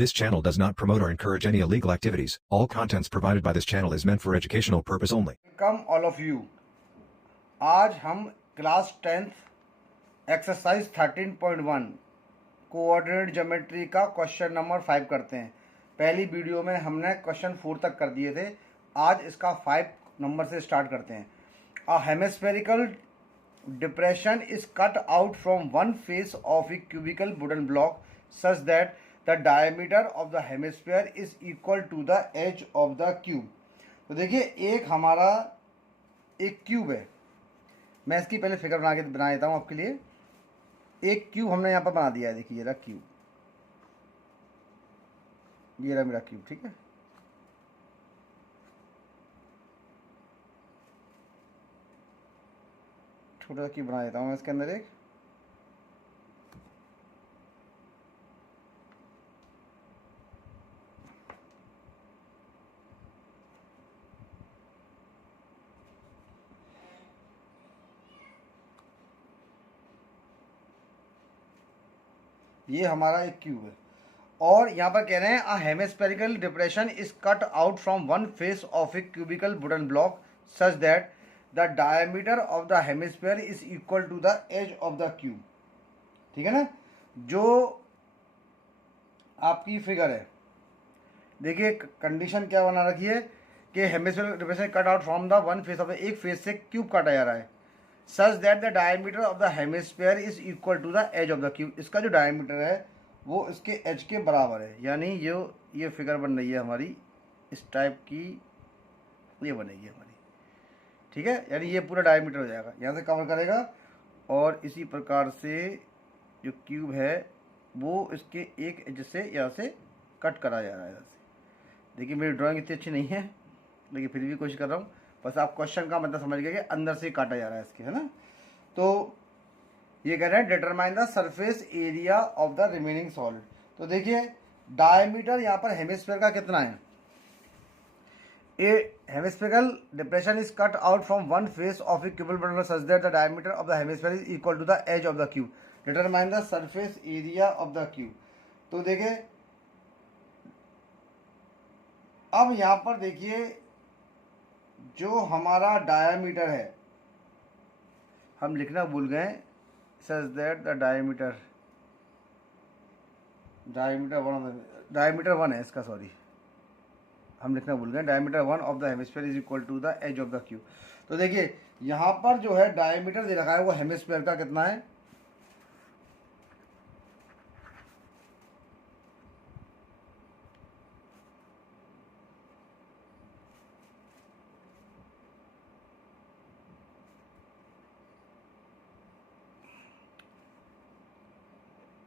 This channel does not promote or encourage any illegal activities. All contents provided by this channel is meant for educational purpose only. Welcome all of you. आज हम class 10th exercise 13.1 coordinate geometry का question number 5 करते हैं। पहली video में हमने question 4 तक कर दिए थे। आज इसका 5 नंबर से स्टार्ट करते हैं। Uh hemispherical depression is cut out from one face of a cubical wooden block such that the diameter of the hemisphere is equal to the edge of the cube। तो देखिए एक हमारा एक cube है। मैं इसकी पहले फिगर बना देता हूँ आपके लिए। एक क्यूब हमने यहाँ पर बना दिया है। देखिए ये रहा क्यूब, ये रहा मेरा क्यूब। ठीक है, छोटा सा क्यूब बना देता हूँ मैं इसके अंदर एक। ये हमारा एक क्यूब है और यहाँ पर कह रहे हैं uh hemispherical depression is cut out from one face of a cubical wooden block such that the diameter of the hemisphere is equal to the edge of the cube. ठीक है ना। जो आपकी फिगर है, देखिए कंडीशन क्या बना रखी है कि hemispherical depression cut out from the one face of एक फेस से क्यूब काटा जा रहा है such that the diameter of the hemisphere is equal to the edge of the cube. इसका जो डायमीटर है वो इसके एज के बराबर है। यानी ये फिगर बन रही है हमारी इस टाइप की, ये बनेगी हमारी। ठीक है, यानी ये पूरा डायमीटर हो जाएगा, यहाँ से कवर करेगा और इसी प्रकार से जो क्यूब है वो इसके एक एज से यहाँ से कट करा जा रहा है। देखिए मेरी ड्राइंग इतनी अच्छी नहीं है लेकिन फिर भी कोशिश कर रहा हूँ। बस आप क्वेश्चन का मतलब समझ गए कि अंदर से काटा जा रहा है इसके, है ना। तो ये कह रहे हैं determine the surface area of the remaining solid. तो देखिए डायमीटर यहाँ पर हेमिस्फीयर का कितना है। A hemispherical depression is cut out from one face of a cubical wooden such that the diameter of the hemisphere is equal to the edge of the cube. Determine the surface area of the cube. तो देखिए अब यहाँ पर देखिए जो हमारा diameter है हम लिखना भूल गए such that the diameter one है इसका, सॉरी हम लिखना भूल गए। Diameter one of the hemisphere is equal to the edge of the cube. तो देखिए यहाँ पर जो है डायमीटर दे रखा है वो हेमिस्फीयर का कितना है,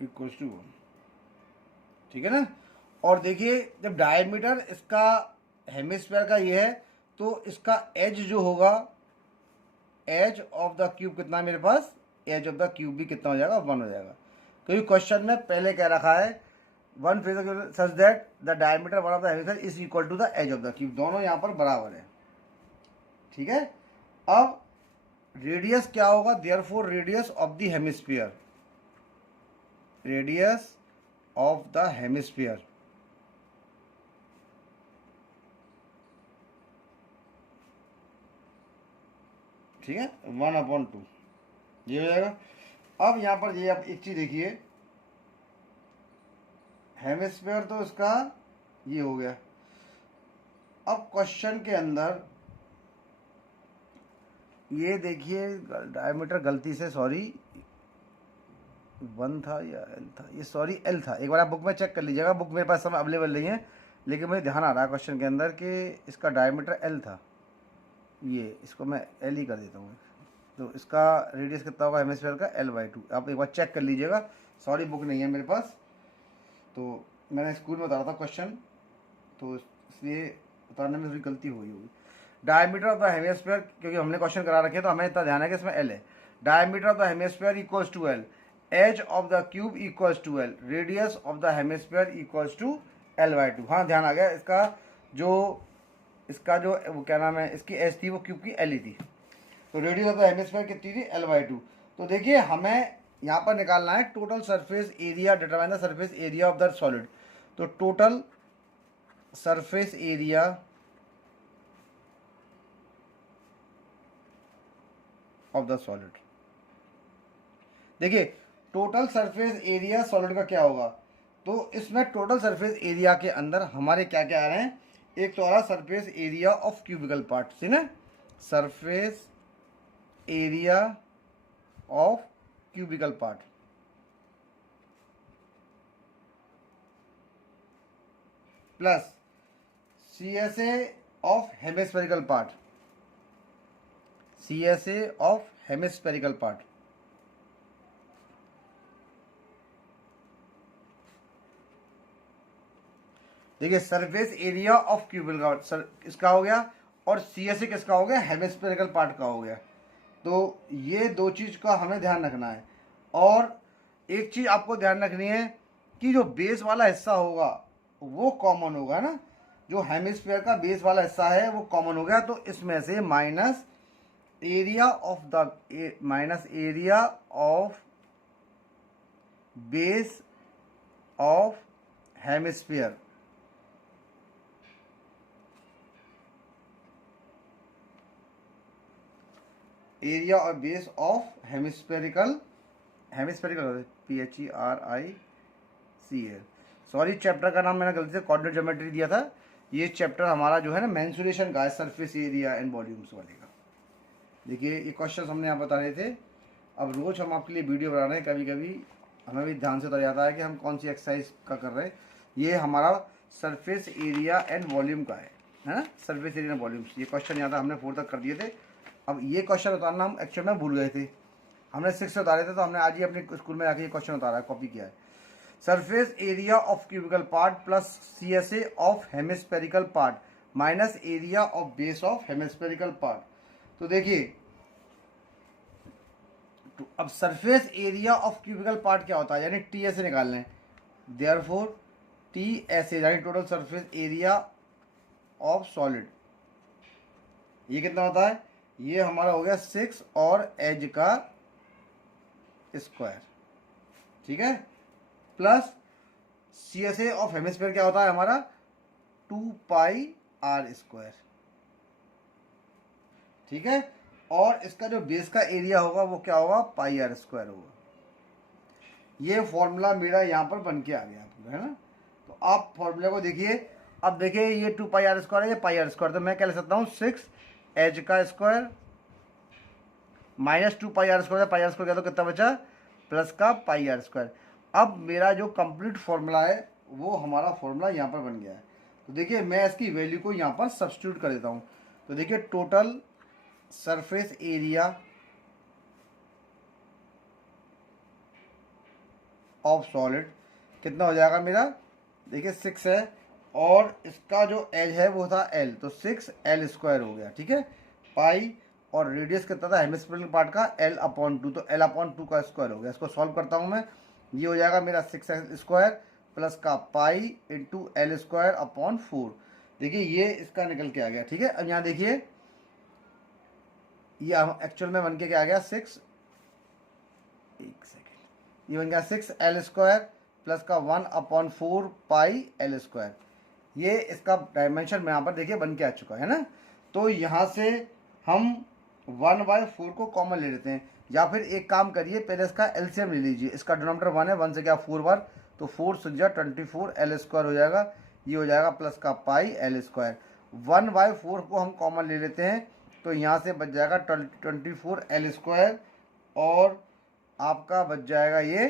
इक्वल्स टू 1। ठीक है ना। और देखिए जब डायमीटर इसका हेमिस्फीयर का ये है तो इसका एज जो होगा, एज ऑफ द क्यूब कितना है मेरे पास, एज ऑफ द क्यूब भी कितना हो जाएगा, 1 हो जाएगा। क्योंकि क्वेश्चन में पहले कह रखा है one face such that the diameter one of the hemisphere is equal to the edge of the cube. दोनों यहाँ पर बराबर है। ठीक है। अब रेडियस क्या होगा, therefore radius of the hemisphere, radius of the hemisphere ठीक है 1/2 ये हो जाएगा। अब यहाँ पर ये आप एक चीज देखिए, हेमिस्फीयर तो इसका ये हो गया। अब क्वेश्चन के अंदर ये देखिए डायमीटर गलती से, सॉरी 1 था या एल था, ये सॉरी एल था। एक बार आप बुक में चेक कर लीजिएगा, बुक मेरे पास समय अवेलेबल नहीं है लेकिन मुझे ध्यान आ रहा है क्वेश्चन के अंदर कि इसका डायमीटर एल था। ये इसको मैं एल ही कर देता हूँ। तो इसका रेडियस कितना होगा हेमिस्फीयर का, L/2। आप एक बार चेक कर लीजिएगा, सॉरी बुक नहीं है मेरे पास, तो मैंने स्कूल में उतारा था क्वेश्चन तो इसलिए उतारने में थोड़ी गलती हुई होगी। डायमीटर ऑफ द हेमिस्फीयर, क्योंकि हमने क्वेश्चन करा रखे तो हमें इतना ध्यान है कि इसमें एल है। Diameter of the hemisphere equals to L, edge of the cube equals to L, radius of the hemisphere equals to L/2। हाँ ध्यान आ गया। इसका जो वो क्या नाम है, इसकी एज थी वो क्यूब की एल ही थी। तो रेडियस ऑफ द हेमिस्फीयर कितनी थी, L/2। तो देखिए हमें यहाँ पर निकालना है total surface area, determine the surface area of the solid. तो total surface area of the solid, देखिए टोटल सरफेस एरिया सॉलिड का क्या होगा, तो इसमें टोटल सरफेस एरिया के अंदर हमारे क्या क्या आ रहे हैं, एक तो आ रहा surface area of cubical part, see ना, surface area of cubical part, plus CSA of hemispherical part, CSA of hemispherical part, देखिए surface area of cubical sir इसका हो गया, और CSA किसका हो गया, हेमिस्फेरिकल पार्ट का हो गया। तो ये दो चीज़ का हमें ध्यान रखना है। और एक चीज़ आपको ध्यान रखनी है कि जो बेस वाला हिस्सा होगा वो कॉमन होगा ना, जो हेमिस्फीयर का बेस वाला हिस्सा है वो कॉमन हो गया, तो इसमें से minus area of base of hemisphere, area और base of hemispherical PHERICL, sorry chapter का नाम मैंने गलती से कोऑर्डिनेट ज्योमेट्री दिया था। ये चैप्टर हमारा जो है ना मेंसुरेशन का है, सरफेस एरिया एंड वॉल्यूम्स वाले का। देखिए ये क्वेश्चन हमने यहाँ बता रहे थे। अब रोज हम आपके लिए वीडियो बना रहे हैं, कभी कभी हमें भी ध्यान से उतर जाता है कि हम कौन सी एक्सरसाइज का कर रहे हैं। ये हमारा सरफेस एरिया एंड वॉल्यूम का है ना, सरफेस एरिया एंड वॉल्यूम्स। ये क्वेश्चन यहाँ था, हमने 4 तक कर दिए थे। अब ये क्वेश्चन उतारना हम एक्चुअल में भूल गए थे, हमने 6 से उतारे थे, तो हमने आज ही अपने स्कूल में जाके ये क्वेश्चन उतारा है, कॉपी किया है। Surface area of cubical part plus CSA of hemispherical part minus area of base of hemispherical part. तो देखिए तो अब surface area of cubical part क्या होता है, यानी TSA निकाल लें। देयरफॉर TSA यानी total surface area of solid, ये कितना होता है, ये हमारा हो गया 6 और एज का स्क्वायर, ठीक है, प्लस CSA ऑफ हेमिस्फीयर क्या होता है हमारा 2πr², ठीक है, और इसका जो बेस का एरिया होगा वो क्या होगा, πr² होगा। ये फॉर्मूला मेरा यहाँ पर बन के आ गया पूरा, है ना। तो आप फॉर्मूला को देखिए, अब देखिए ये 2πr² है, ये πr², तो मैं क्या ले सकता हूँ 6 एज का स्क्वायर माइनस 2πr² πr² क्या, तो कितना बचा, प्लस का πr²। अब मेरा जो कंप्लीट फॉर्मूला है वो हमारा फॉर्मूला यहाँ पर बन गया है। तो देखिए मैं इसकी वैल्यू को यहाँ पर सब्स्टिट्यूट कर देता हूँ। तो देखिए total surface area of solid कितना हो जाएगा मेरा, देखिए 6 है, और इसका जो एज है वो था L, तो 6L² हो गया, ठीक है, पाई, और रेडियस कितना था हेमिस्फेरिकल पार्ट का L/2, तो L/2 का स्क्वायर हो गया। इसको सॉल्व करता हूँ मैं, ये हो जाएगा मेरा 6L² प्लस का पाई इंटू L²/4। देखिए ये इसका निकल के आ गया, ठीक है। अब यहाँ देखिए ये एक्चुअल में बन के क्या आ गया, 6, एक सेकेंड, ये बन गया 6L² प्लस का 1/4 पाई L²। ये इसका डायमेंशन में यहाँ पर देखिए बन के आ चुका है ना। तो यहाँ से हम 1/4 को कॉमन ले लेते हैं, या फिर एक काम करिए, पहले इसका एलसीएम ले लीजिए। इसका डिनोमिनेटर 1 है, 1 से क्या 4 बार, तो 4 से 24L² हो जाएगा, ये हो जाएगा प्लस का पाई L²। 1/4 को हम कॉमन ले लेते हैं, तो यहाँ से बच जाएगा 24L², और आपका बच जाएगा ये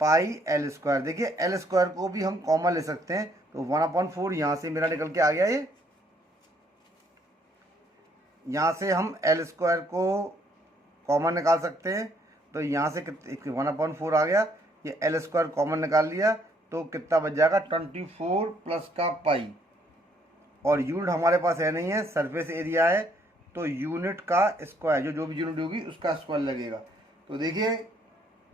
पाई L²। देखिए L² को भी हम कॉमन ले सकते हैं, तो 1/4 यहाँ से मेरा निकल के आ गया। ये यहाँ से हम L² को कॉमन निकाल सकते हैं, तो यहाँ से 1/4 आ गया, ये L² कॉमन निकाल लिया, तो कितना बच जाएगा 24 प्लस का पाई, और यूनिट हमारे पास है नहीं है, सरफेस एरिया है, तो यूनिट का स्क्वायर, जो भी यूनिट होगी उसका स्क्वायर लगेगा। तो देखिए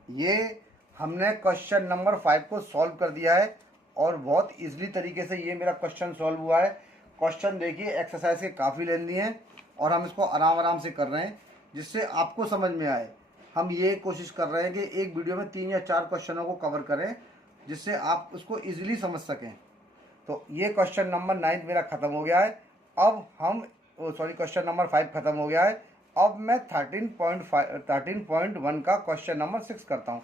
ये हमने क्वेश्चन नंबर 5 को सॉल्व कर दिया है, और बहुत इजीली तरीके से ये मेरा क्वेश्चन सॉल्व हुआ है। क्वेश्चन देखिए एक्सरसाइज के काफ़ी लेंदी हैं, और हम इसको आराम आराम से कर रहे हैं जिससे आपको समझ में आए। हम ये कोशिश कर रहे हैं कि एक वीडियो में 3 या 4 क्वेश्चनों को कवर करें, जिससे आप उसको इजीली समझ सकें। तो ये क्वेश्चन नंबर 9 मेरा ख़त्म हो गया है। अब हम क्वेश्चन नंबर 5 ख़त्म हो गया है। अब मैं 13.1 का क्वेश्चन नंबर 6 करता हूँ।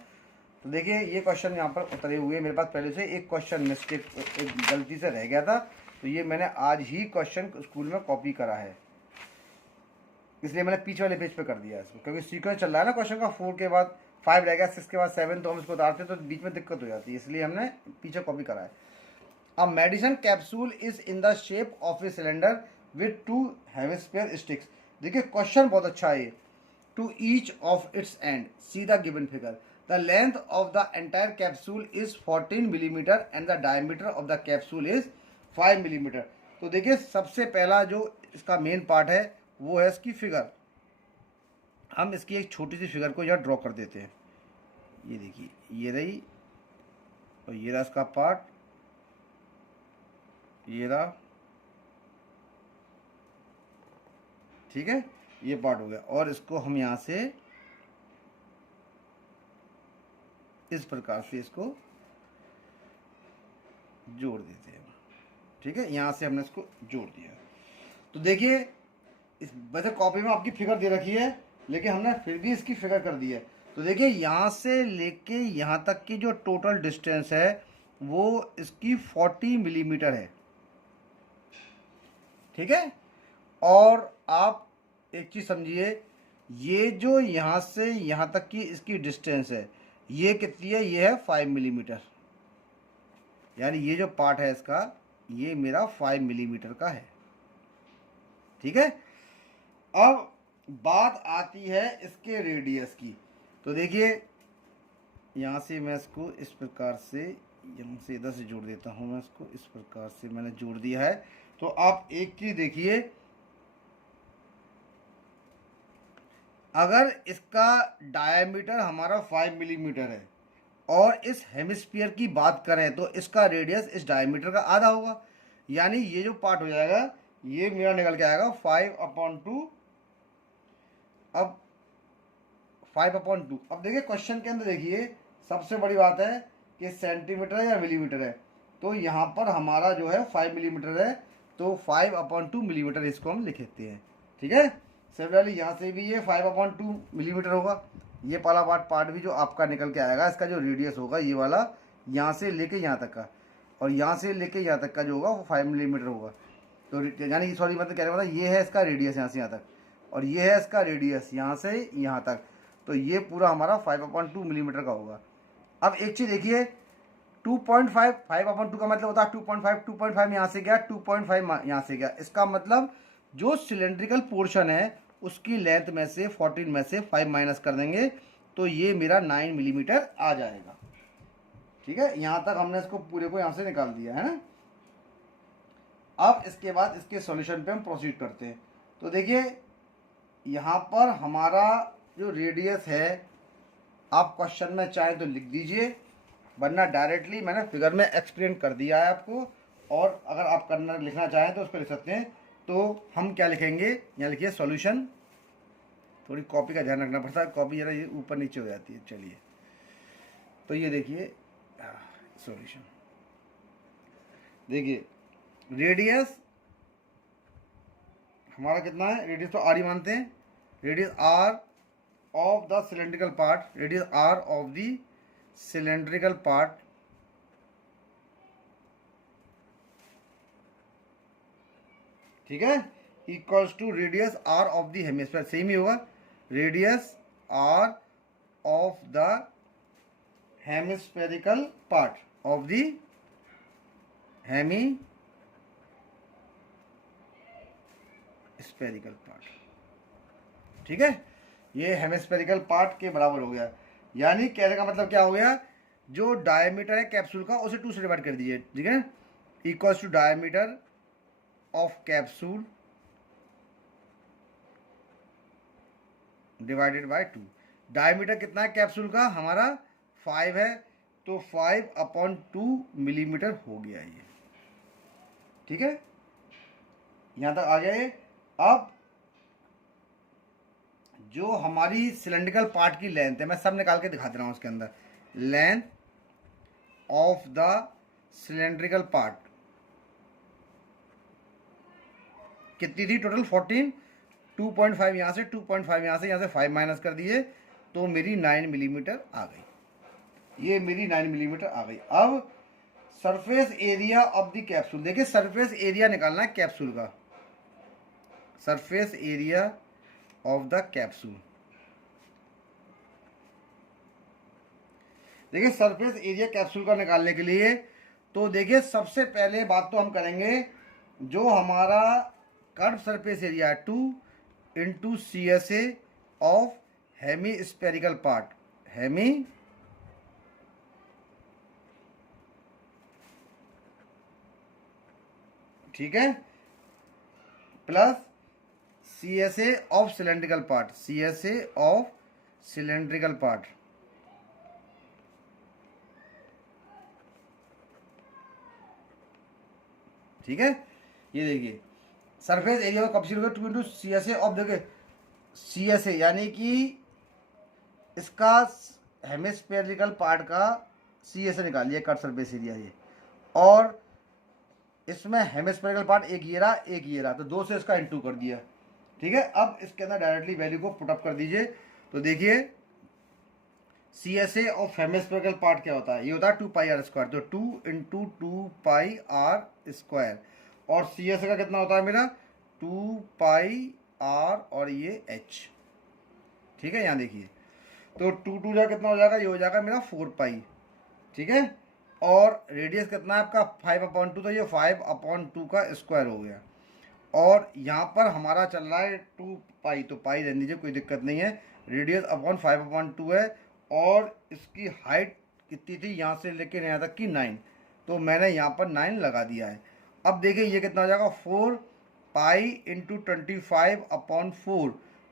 तो देखिए ये क्वेश्चन यहाँ पर उतरे हुए मेरे पास पहले से। एक क्वेश्चन मिस्टेक, एक गलती से रह गया था, तो ये मैंने आज ही क्वेश्चन स्कूल में कॉपी करा है, इसलिए मैंने पीछे वाले पेज पे कर दिया इसको, क्योंकि सीक्वेंस चल रहा है ना क्वेश्चन का। 4 के बाद 5 रह गया, 6 के बाद 7, तो हम इसको उतारते तो बीच में दिक्कत हो जाती है, इसलिए हमने पीछे कॉपी करा है। A medicine capsule is in the shape of a cylinder with 2 hemisphere sticks. देखिए क्वेश्चन बहुत अच्छा है ये। To each of its end see the given figure. The length of the entire capsule is 14 millimetre and the diameter of the capsule is 5 millimetre. तो देखिए सबसे पहला जो इसका मेन पार्ट है वो है इसकी फिगर। हम इसकी एक छोटी सी फिगर को यहाँ ड्रॉ कर देते हैं। ये देखिए ये रही, और ये रहा इसका पार्ट, ये रहा, ठीक है, ये पार्ट हो गया। और इसको हम यहाँ से इस प्रकार से इसको जोड़ देते हैं, ठीक है। यहाँ से हमने इसको जोड़ दिया। तो देखिए इस वैसे कॉपी में आपकी फिगर दे रखी है, लेकिन हमने फिर भी इसकी फिगर कर दी है। तो देखिए यहाँ से लेके यहाँ तक की जो टोटल डिस्टेंस है वो इसकी 40 मिलीमीटर है, ठीक है। और आप एक चीज़ समझिए, ये जो यहाँ से यहाँ तक की इसकी डिस्टेंस है ये कितनी है? ये है 5 मिलीमीटर, यानी ये जो पार्ट है इसका ये मेरा 5 मिलीमीटर का है, ठीक है। अब बात आती है इसके रेडियस की। तो देखिए यहाँ से मैं इसको इस प्रकार से, यहाँ से इधर से जोड़ देता हूँ मैं इसको, इस प्रकार से मैंने जोड़ दिया है। तो आप एक चीज़ देखिए, अगर इसका डायमीटर हमारा 5 मिलीमीटर है और इस हेमिस्फीयर की बात करें तो इसका रेडियस इस डायमीटर का आधा होगा, यानी ये जो पार्ट हो जाएगा ये मेरा निकल के आएगा 5/2। अब 5/2। अब देखिए क्वेश्चन के अंदर देखिए सबसे बड़ी बात है कि सेंटीमीटर या मिलीमीटर है, तो यहाँ पर हमारा जो है 5 मिलीमीटर है, तो 5/2 मिलीमीटर इसको हम लिख देते हैं, ठीक है। सिमिलरली यहाँ से भी ये 5/2 मिलीमीटर होगा। ये वाला पार्ट भी जो आपका निकल के आएगा, इसका जो रेडियस होगा ये वाला यहाँ से लेके यहाँ तक का, और यहाँ से लेके यहाँ तक का जो होगा वो 5 मिलीमीटर होगा। तो यानी सॉरी मतलब कह रहे मतलब ये है इसका रेडियस यहाँ से यहाँ तक, और ये है इसका रेडियस यहाँ से यहाँ तक, तो ये पूरा हमारा 5/2 मिलीमीटर का होगा। अब एक चीज़ देखिए, 2.5 5/2 का मतलब होता है 2.5 यहाँ से गया, 2.5 यहाँ से गया। इसका मतलब जो सिलेंड्रिकल पोर्शन है उसकी लेंथ में से 14 में से 5 माइनस कर देंगे तो ये मेरा 9 मिलीमीटर आ जाएगा, ठीक है। यहाँ तक हमने इसको पूरे को यहाँ से निकाल दिया है ना। अब इसके बाद इसके सॉल्यूशन पे हम प्रोसीड करते हैं। तो देखिए यहाँ पर हमारा जो रेडियस है, आप क्वेश्चन में चाहें तो लिख दीजिए, वरना डायरेक्टली मैंने फिगर में एक्सप्लेन कर दिया है आपको, और अगर आप करना लिखना चाहें तो उस पर लिख सकते हैं। तो हम क्या लिखेंगे, यहाँ लिखिए सॉल्यूशन। थोड़ी कॉपी का ध्यान रखना पड़ता है, कॉपी जरा ये ऊपर नीचे हो जाती है। चलिए तो ये देखिए सॉल्यूशन, देखिए रेडियस हमारा कितना है, रेडियस तो आर ही मानते हैं, radius R of the cylindrical part, radius R of the cylindrical part, ठीक है, equals to radius R of the hemisphere. Same ही होगा, radius R of the hemispherical part of the hemispherical part, ठीक है। ये हेमिस्फेरिकल पार्ट के बराबर हो गया, यानी कहने का मतलब क्या हो गया, जो डायमीटर है कैप्सूल का उसे 2 से डिवाइड कर दीजिए, ठीक है, equals to diameter of capsule divided by 2। Diameter कितना है कैप्सूल का हमारा 5 है, तो 5/2 मिलीमीटर हो गया ये, ठीक है। यहाँ तक आ गया ये। अब जो हमारी सिलेंड्रिकल पार्ट की लेंथ है, मैं सब निकाल के दिखा दे रहा हूँ उसके अंदर, length of the cylindrical part कितनी थी टोटल 14, 2.5 यहाँ से 2.5 यहाँ से 5 माइनस कर दिए तो मेरी 9 मिलीमीटर आ गई। ये मेरी 9 मिलीमीटर आ गई। अब surface area of the capsule, देखिए सरफेस एरिया निकालना है कैप्सूल का, surface area of the capsule. देखिए सरफेस एरिया कैप्सूल का निकालने के लिए तो देखिए सबसे पहले बात तो हम करेंगे जो हमारा curve surface area 2 into CSA of hemispherical part, hemi ठीक है, plus CSA of cylindrical part, CSA of cylindrical part, ठीक है। ये देखिए सरफेस एरिया में कब से होगा 2 इंटू CSA ऑफ, देखिए CSA यानी कि इसका हेमिस्फेरिकल पार्ट का CSA निकालिए कट सरफेस एरिया ये, और इसमें हेमिस्फेरिकल पार्ट एक ये रहा तो 2 से इसका इंटू कर दिया, ठीक है। अब इसके अंदर डायरेक्टली वैल्यू को पुटअप कर दीजिए तो देखिए CSA ऑफ हेमिस्फेरिकल पार्ट क्या होता है, ये होता है 2 पाई आर स्क्वायर, तो 2 इंटू 2 पाई आर स्क्वायर, और CSA का कितना होता है मेरा 2 पाई आर और ये h, ठीक है। यहाँ देखिए तो 2 जा कितना हो जाएगा, ये हो जाएगा मेरा 4 पाई, ठीक है। और रेडियस कितना है आपका 5/2, तो ये 5/2 का स्क्वायर हो गया, और यहाँ पर हमारा चल रहा है 2 पाई, तो पाई रहने दीजिए कोई दिक्कत नहीं है, रेडियस अपॉन 5/2 है, और इसकी हाइट कितनी थी यहाँ से लेके यहाँ तक की 9, तो मैंने यहाँ पर 9 लगा दिया है। अब देखिए ये कितना हो जाएगा 4 पाई इंटू 25/4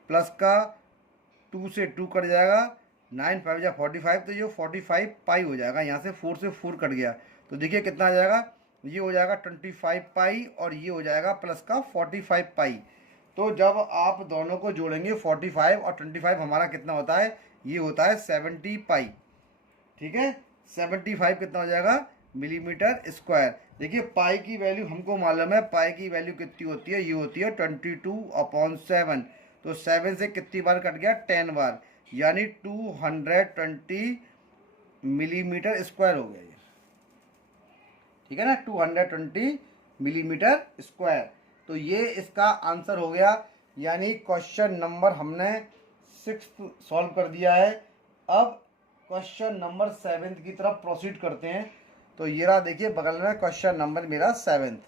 प्लस का 2 से 2 कट जाएगा, 9 5 जा 45, तो ये 45 पाई हो जाएगा, यहाँ से 4 से 4 कट गया, तो देखिए कितना आ जाएगा, ये हो जाएगा 25 पाई और ये हो जाएगा प्लस का 45 पाई। तो जब आप दोनों को जोड़ेंगे 45 और 25 हमारा कितना होता है, ये होता है 70 पाई, ठीक है। 75 कितना हो जाएगा मिलीमीटर स्क्वायर। देखिए पाई की वैल्यू हमको मालूम है, पाई की वैल्यू कितनी होती है, ये होती है 22/7, तो 7 से कितनी बार कट गया 10 बार, यानी 220 मिलीमीटर स्क्वायर हो गया ये, ठीक है ना, 220 मिलीमीटर स्क्वायर। तो ये इसका आंसर हो गया, यानी क्वेश्चन नंबर हमने 6 सॉल्व कर दिया है। अब क्वेश्चन नंबर 7 की तरफ प्रोसीड करते हैं। तो ये रहा देखिए बगल में क्वेश्चन नंबर मेरा 7।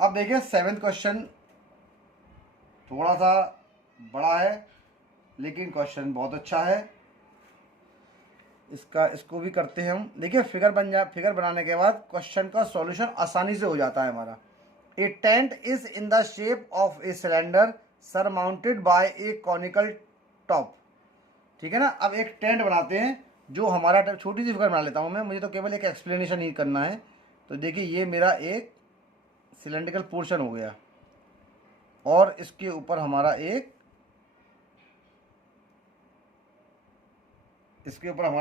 अब देखिए 7 क्वेश्चन थोड़ा सा बड़ा है लेकिन क्वेश्चन बहुत अच्छा है, इसको भी करते हैं हम। देखिए फिगर बनाने के बाद क्वेश्चन का सॉल्यूशन आसानी से हो जाता है हमारा। A tent is in the shape of a cylinder surmounted by a conical top, ठीक है ना। अब एक टेंट बनाते हैं जो हमारा, छोटी सी फिगर बना लेता हूँ मैं, मुझे तो केवल एक एक्सप्लेनेशन ही करना है। तो देखिए ये मेरा एक सिलेंड्रिकल पोर्शन हो गया और इसके ऊपर हमारा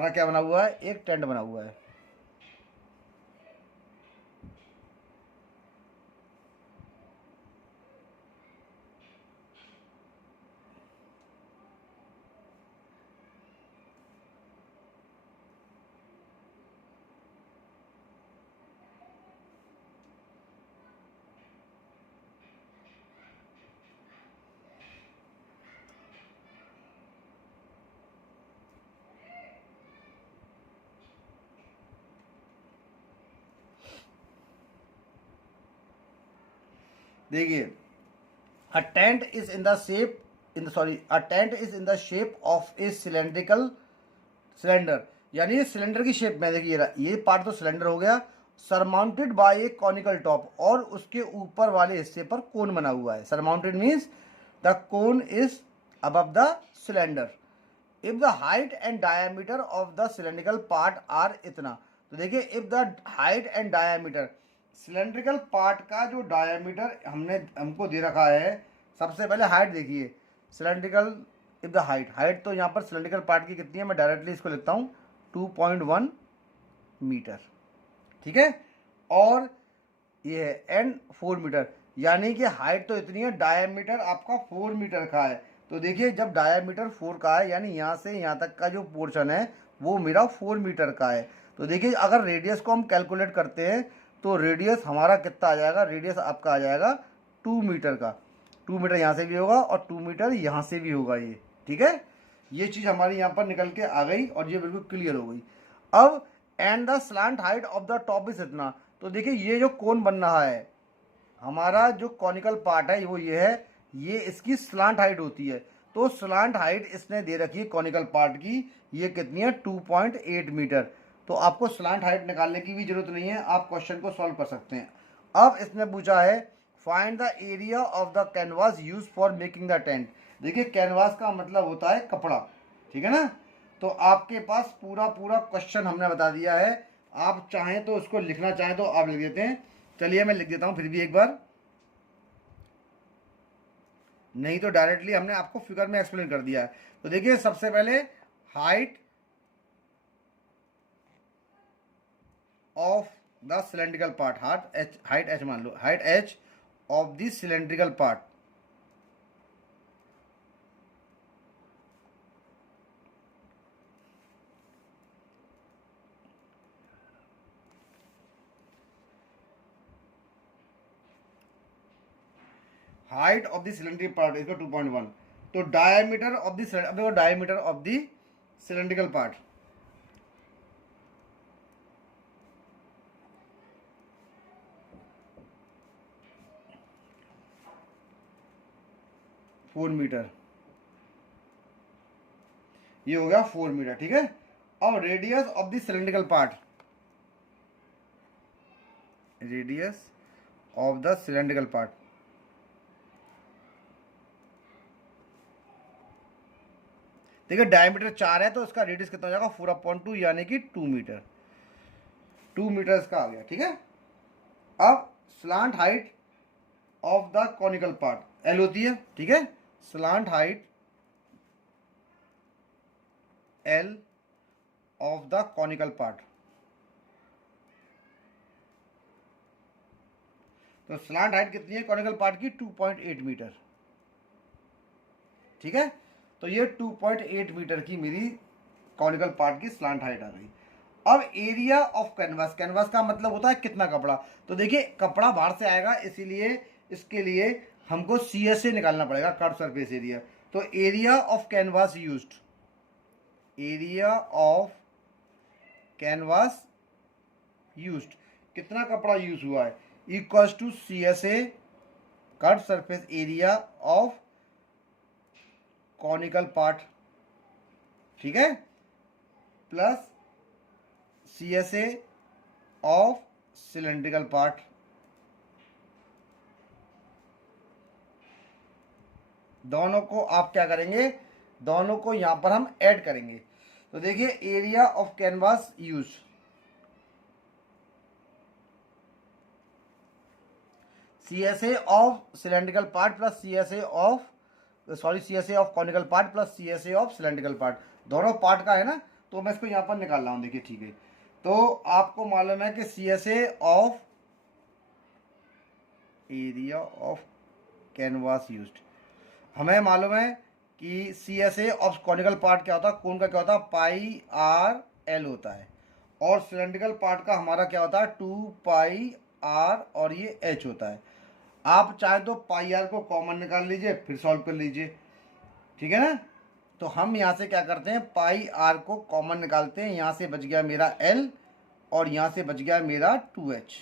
क्या बना हुआ है, एक टेंट बना हुआ है। देखिए a tent is in the shape of a cylindrical cylinder, यानी ये सिलेंडर की शेप में, देखिए ये पार्ट तो सिलेंडर हो गया, surmounted by a conical top, और उसके ऊपर वाले हिस्से पर कोन बना हुआ है। Surmounted means the cone is above the cylinder if the height and diameter of the cylindrical part are इतना। तो देखिए if the height and diameter, cylindrical part का जो डायमीटर हमको दे रखा है, सबसे पहले हाइट देखिए सिलेंड्रिकल, इफ द हाइट तो यहाँ पर सिलेंड्रिकल पार्ट की कितनी है, मैं डायरेक्टली इसको लिखता हूँ 2.1 मीटर, ठीक है। और ये है एन 4 मीटर, यानी कि हाइट तो इतनी है, डायमीटर आपका 4 मीटर का है। तो देखिए जब डायमीटर 4 का है यानी यहाँ से यहाँ तक का जो पोर्शन है वो मेरा 4 मीटर का है। तो देखिए अगर रेडियस को हम कैलकुलेट करते हैं तो रेडियस हमारा कितना आ जाएगा, रेडियस आपका आ जाएगा 2 मीटर का। 2 मीटर यहाँ से भी होगा और 2 मीटर यहाँ से भी होगा ये, ठीक है। ये चीज़ हमारी यहाँ पर निकल के आ गई और ये बिल्कुल क्लियर हो गई। अब and the slant height of the top is इतना। तो देखिए ये जो कोन बन रहा है, हमारा जो कॉनिकल पार्ट है वो ये है, ये इसकी स्लांट हाइट होती है। तो स्लांट हाइट इसने दे रखी है कॉनिकल पार्ट की, ये कितनी है 2.8 मीटर। तो आपको स्लांट हाइट निकालने की भी जरूरत नहीं है, आप क्वेश्चन को सॉल्व कर सकते हैं। अब इसने पूछा है find the area of the canvas use for making the tent. देखिए कैनवास का मतलब होता है कपड़ा, ठीक है ना। तो आपके पास पूरा क्वेश्चन हमने बता दिया है, आप चाहें तो उसको लिखना चाहें तो आप लिख देते हैं। चलिए मैं लिख देता हूं फिर भी एक बार, नहीं तो डायरेक्टली हमने आपको फिगर में एक्सप्लेन कर दिया है। तो देखिए सबसे पहले height of the cylindrical part, height H मान लो, height H of the cylindrical part, height of the cylindrical part इसका 2.1। तो diameter of the diameter of the cylindrical part, four metre, ये हो गया 4 मीटर, ठीक है। अब radius of the cylindrical part, radius of the cylindrical part, देखिए diameter 4 है तो इसका रेडियस कितना हो जाएगा 4/2 यानी कि 2 मीटर, 2 मीटर इसका आ गया, ठीक है। अब slant height of the conical part L होती है, ठीक है। Slant height L of the conical part, तो स्लांट हाइट कितनी है कॉनिकल पार्ट की 2.8 मीटर, ठीक है। तो ये 2.8 मीटर की मेरी कॉनिकल पार्ट की स्लांट हाइट आ गई। अब एरिया ऑफ कैनवास, कैनवास का मतलब होता है कितना कपड़ा। तो देखिए कपड़ा बाहर से आएगा इसीलिए इसके लिए हमको CSA निकालना पड़ेगा, कर्व सरफेस एरिया। तो area of canvas used, area of canvas used, कितना कपड़ा यूज हुआ है, equals to CSA curve surface area of conical part, ठीक है, plus CSA of cylindrical part. दोनों को आप क्या करेंगे, दोनों को यहां पर हम ऐड करेंगे। तो देखिए area of canvas use, CSA of cylindrical part plus CSA of CSA of conical part plus CSA of cylindrical part, दोनों पार्ट का है ना। तो मैं इसको यहां पर निकाल रहा हूं, देखिए ठीक है। तो आपको मालूम है कि CSA of area of canvas used, हमें मालूम है कि CSA ऑफ कॉनिकल पार्ट क्या होता है, कोन का क्या होता है πr/l होता है, और सिलेंड्रिकल पार्ट का हमारा क्या होता है 2πr और ये h होता है। आप चाहे तो πr को कॉमन निकाल लीजिए फिर सॉल्व कर लीजिए, ठीक है ना। तो हम यहाँ से क्या करते हैं πr को कॉमन निकालते हैं, यहाँ से बच गया मेरा l और यहाँ से बच गया मेरा 2h,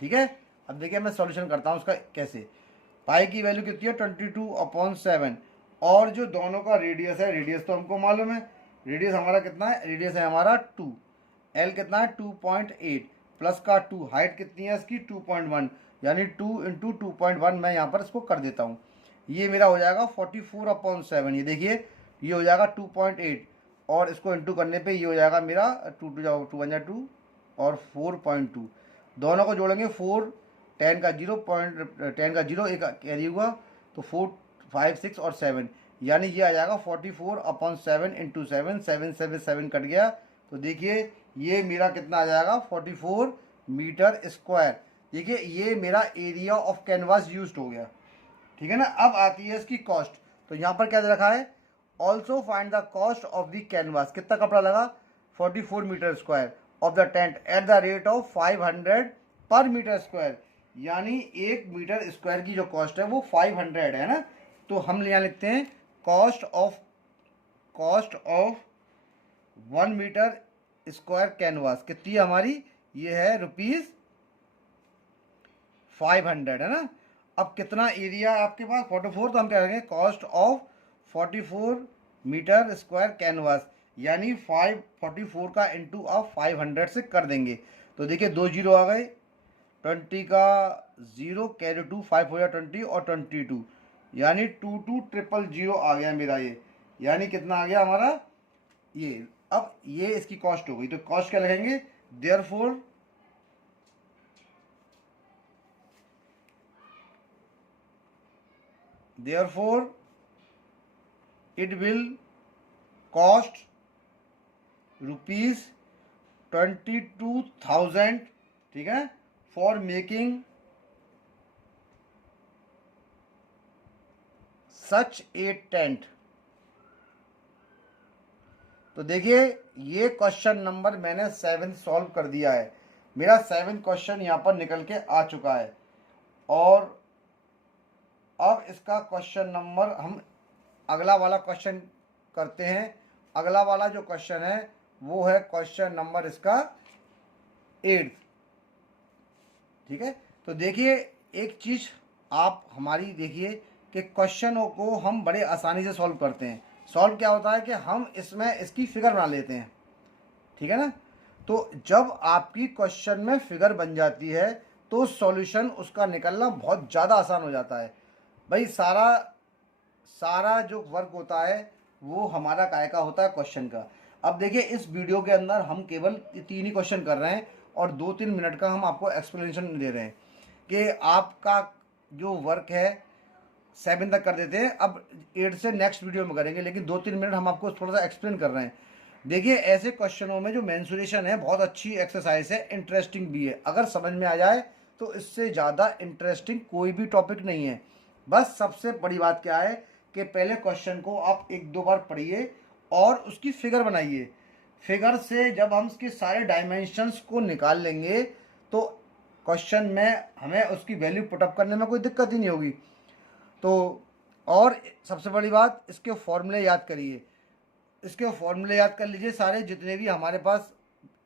ठीक है। अब देखिए मैं सॉल्यूशन करता हूँ उसका कैसे। पाई की वैल्यू कितनी है 22/7 और जो दोनों का रेडियस है, रेडियस तो हमको मालूम है, रेडियस हमारा कितना है, रेडियस है हमारा 2, एल कितना है 2.8 प्लस का 2, हाइट कितनी है इसकी 2.1 यानी 2 × 2.1 मैं यहाँ पर इसको कर देता हूँ। ये मेरा हो जाएगा 44/7, ये देखिए ये हो जाएगा 2.8 और इसको इंटू करने पे ये हो जाएगा मेरा 2 2 1 2 और 4.2, दोनों को जोड़ेंगे 4 10 का 0 एक कैरी हुआ तो 4 5 6 और 7 यानी ये आ जाएगा 44/7 × 7, 7 7 7 कट गया। तो देखिए ये मेरा कितना आ जाएगा 44 मीटर स्क्वायर। देखिए ये मेरा एरिया ऑफ कैनवास यूज्ड हो गया, ठीक है ना। अब आती है इसकी कॉस्ट। तो यहाँ पर क्या दे रखा है, also find the cost of the canvas, कितना कपड़ा लगा 44 metre square of the tent at the rate of 500 per metre square, यानी 1 मीटर स्क्वायर की जो कॉस्ट है वो 500 है ना। तो हम यहाँ लिखते हैं cost of 1 metre square canvas कितनी है हमारी, ये है ₹500 है ना। अब कितना एरिया है आपके पास 44, तो हम क्या करेंगे cost of 44 metre square canvas, यानी 544 का इंटू आप 500 से कर देंगे। तो देखिए 2 जीरो आ गए, 20 का 0 कैरी 2 5 हो जाए 20 और 22, यानी 2200 आ गया मेरा ये, यानी कितना आ गया हमारा ये। अब ये इसकी कॉस्ट हो गई, तो कॉस्ट क्या लगेंगे, देयरफॉर it will cost ₹22,000, ठीक है, for making such A tent. तो देखिए ये क्वेश्चन नंबर मैंने 7 सॉल्व कर दिया है, मेरा 7 क्वेश्चन यहाँ पर निकल के आ चुका है। और अब इसका क्वेश्चन नंबर हम अगला वाला क्वेश्चन करते हैं। अगला वाला जो क्वेश्चन है वो है क्वेश्चन नंबर इसका 8, ठीक है। तो देखिए एक चीज़ आप हमारी देखिए कि क्वेश्चनों को हम बड़े आसानी से सॉल्व करते हैं। सॉल्व क्या होता है कि हम इसमें इसकी फिगर बना लेते हैं, ठीक है ना। तो जब आपकी क्वेश्चन में फिगर बन जाती है तो सॉल्यूशन उसका निकलना बहुत ज़्यादा आसान हो जाता है। भाई सारा जो वर्क होता है वो हमारा काय का होता है, क्वेश्चन का। अब देखिए इस वीडियो के अंदर हम केवल 3 ही क्वेश्चन कर रहे हैं और 2-3 मिनट का हम आपको एक्सप्लेनेशन दे रहे हैं कि आपका जो वर्क है 7 तक कर देते हैं, अब 8 से नेक्स्ट वीडियो में करेंगे, लेकिन 2-3 मिनट हम आपको थोड़ा सा एक्सप्लेन कर रहे हैं। देखिए ऐसे क्वेश्चनों में जो मेंसुरेशन है बहुत अच्छी एक्सरसाइज है, इंटरेस्टिंग भी है। अगर समझ में आ जाए तो इससे ज़्यादा इंटरेस्टिंग कोई भी टॉपिक नहीं है। बस सबसे बड़ी बात क्या है कि पहले क्वेश्चन को आप 1-2 बार पढ़िए और उसकी फिगर बनाइए। फिगर से जब हम उसके सारे डायमेंशंस को निकाल लेंगे तो क्वेश्चन में हमें उसकी वैल्यू पुटअप करने में कोई दिक्कत ही नहीं होगी। तो और सबसे बड़ी बात, इसके फॉर्मूले याद करिए, इसके फॉर्मूले याद कर लीजिए सारे जितने भी हमारे पास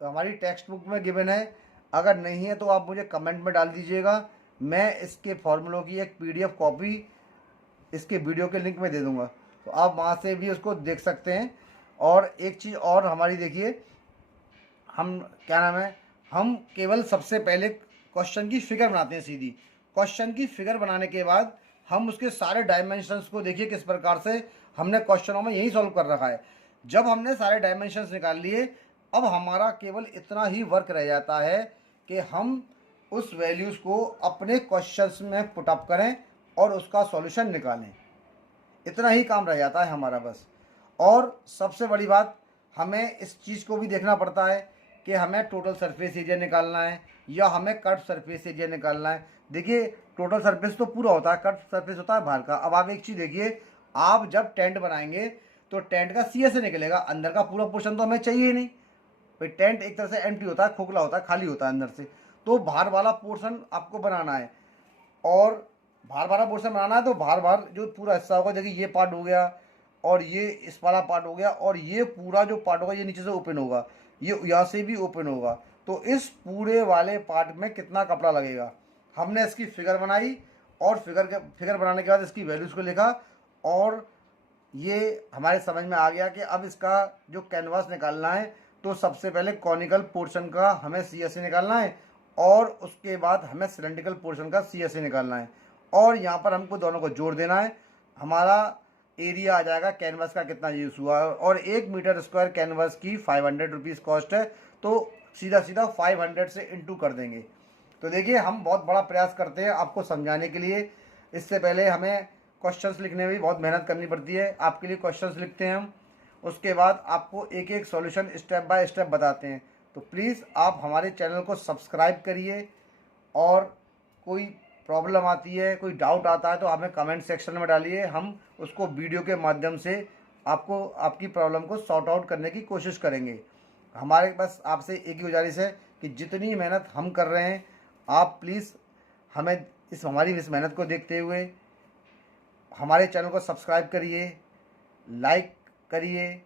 हमारी टेक्स्ट बुक में गिवन है। अगर नहीं है तो आप मुझे कमेंट में डाल दीजिएगा, मैं इसके फॉर्मूलों की एक PDF कॉपी इसके वीडियो के लिंक में दे दूंगा, तो आप वहाँ से भी उसको देख सकते हैं। और एक चीज़ और हमारी देखिए, हम क्या नाम है, हम केवल सबसे पहले क्वेश्चन की फिगर बनाते हैं सीधी। क्वेश्चन की फिगर बनाने के बाद हम उसके सारे डायमेंशंस को देखिए किस प्रकार से हमने क्वेश्चनों में यही सॉल्व कर रखा है। जब हमने सारे डायमेंशंस निकाल लिए, अब हमारा केवल इतना ही वर्क रह जाता है कि हम उस वैल्यूज़ को अपने क्वेश्चंस में पुटअप करें और उसका सॉल्यूशन निकालें। इतना ही काम रह जाता है हमारा बस। और सबसे बड़ी बात, हमें इस चीज़ को भी देखना पड़ता है कि हमें टोटल सरफेस एरिया निकालना है या हमें कट सरफेस एरिया निकालना है। देखिए टोटल सरफेस तो पूरा होता है, कट सरफेस होता है बाहर का। अब आप एक चीज़ देखिए, आप जब टेंट बनाएंगे तो टेंट का सी से निकलेगा, अंदर का पूरा पोर्शन तो हमें चाहिए ही नहीं। भाई टेंट एक तरह से एम्प्टी होता है, खोखला होता है, खाली होता है अंदर से। तो बाहर वाला पोर्शन आपको बनाना है, और बाहर वाला पोर्शन बनाना है तो बाहर जो पूरा हिस्सा होगा, देखिए ये पार्ट हो गया और ये इस वाला पार्ट हो गया, और ये पूरा जो पार्ट होगा ये नीचे से ओपन होगा, ये यहाँ से भी ओपन होगा। तो इस पूरे वाले पार्ट में कितना कपड़ा लगेगा, हमने इसकी फिगर बनाई और फिगर बनाने के बाद इसकी वैल्यूज़ को लिखा, और ये हमारे समझ में आ गया कि अब इसका जो कैनवास निकालना है तो सबसे पहले कॉनिकल पोर्शन का हमें CSA निकालना है और उसके बाद हमें सिलेंड्रिकल पोर्शन का CSA निकालना है, और यहाँ पर हमको दोनों को जोड़ देना है। हमारा एरिया आ जाएगा कैनवास का कितना यूज़ हुआ, और 1 मीटर स्क्वायर कैनवास की 500 रुपीज़ कॉस्ट है, तो सीधा 500 से इंटू कर देंगे। तो देखिए हम बहुत बड़ा प्रयास करते हैं आपको समझाने के लिए। इससे पहले हमें क्वेश्चंस लिखने में भी बहुत मेहनत करनी पड़ती है। आपके लिए क्वेश्चंस लिखते हैं हम, उसके बाद आपको एक एक सॉल्यूशन स्टेप बाय स्टेप बताते हैं। तो प्लीज़ आप हमारे चैनल को सब्सक्राइब करिए, और कोई प्रॉब्लम आती है, कोई डाउट आता है तो हमें कमेंट सेक्शन में डालिए, हम उसको वीडियो के माध्यम से आपको आपकी प्रॉब्लम को सॉर्ट आउट करने की कोशिश करेंगे। हमारे बस आपसे एक ही गुजारिश है कि जितनी मेहनत हम कर रहे हैं, आप प्लीज़ हमें हमारी इस मेहनत को देखते हुए हमारे चैनल को सब्सक्राइब करिए, लाइक करिए,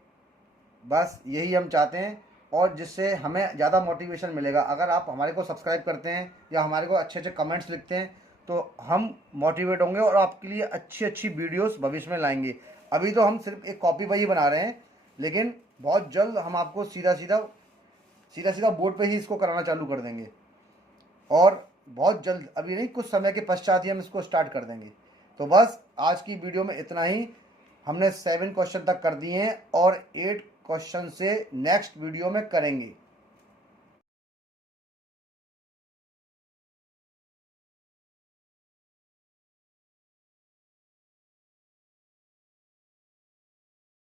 बस यही हम चाहते हैं। और जिससे हमें ज़्यादा मोटिवेशन मिलेगा, अगर आप हमारे को सब्सक्राइब करते हैं या हमारे को अच्छे अच्छे कमेंट्स लिखते हैं तो हम मोटिवेट होंगे और आपके लिए अच्छी अच्छी वीडियोस भविष्य में लाएंगे। अभी तो हम सिर्फ एक कॉपी पर ही बना रहे हैं, लेकिन बहुत जल्द हम आपको सीधा सीधा बोर्ड पे ही इसको कराना चालू कर देंगे, और बहुत जल्द, अभी नहीं, कुछ समय के पश्चात ही हम इसको स्टार्ट कर देंगे। तो बस आज की वीडियो में इतना ही। हमने 7 क्वेश्चन तक कर दिए हैं और 8 क्वेश्चन से नेक्स्ट वीडियो में करेंगे।